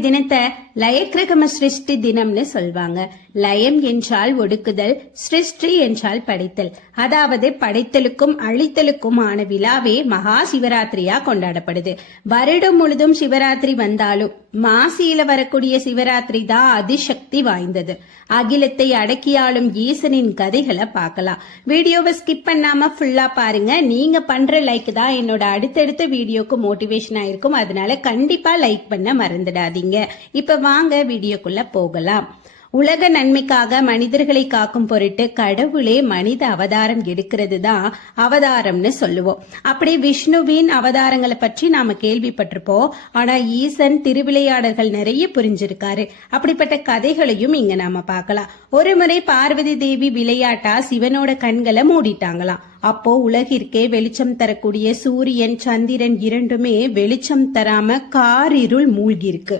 தினத்தை லயக்கிரகம சிருஷ்டி தினம்னு சொல்வாங்க. லயம் என்றால் ஒடுக்குதல், சிருஷ்டி என்றால் படைத்தல். அதாவது படைத்தலுக்கும் அழித்தலுக்குமான விழாவே மகா சிவராத்திரியா கொண்டாடப்படுது. வருடம் முழுதும் சிவராத்திரி வந்தாலும் மாசியில வரக்கூடிய சிவராத்திரி தான் அதிசக்தி வாய்ந்தது. அகிலத்தை அடக்கியாலும் ஈசனின் கதைகளை பார்க்கலாம். வீடியோவை ஸ்கிப் பண்ணாம ஃபுல்லா பாருங்க. நீங்க பண்ற லைக் தான் என்னோட அடுத்தடுத்த வீடியோக்கு மோட்டிவேஷனா இருக்கும். அதனால கண்டிப்பா லைக் பண்ண மறந்துடாதீங்க. இப்ப வாங்க வீடியோக்குள்ள போகலாம். உலக நன்மைக்காக மனிதர்களை காக்கும் பொருட்டு கடவுளே மனித அவதாரம் எடுக்கிறது தான் அவதாரம்னு சொல்லுவோம். அப்படி விஷ்ணுவின் அவதாரங்களை பற்றி நாம கேள்விப்பட்டிருப்போம். ஆனா ஈசன் திருவிளையாடல்கள் நிறைய புரிஞ்சிருக்காரு. அப்படிப்பட்ட கதைகளையும் இங்க நாம பார்க்கலாம். ஒரு முறை பார்வதி தேவி விளையாட்டா சிவனோட கண்களை மூடிட்டாங்களாம். அப்போ உலகிற்கே வெளிச்சம் தரக்கூடிய சூரியன் சந்திரன் இரண்டுமே வெளிச்சம் தராம காரிருள் மூழ்கிருக்கு.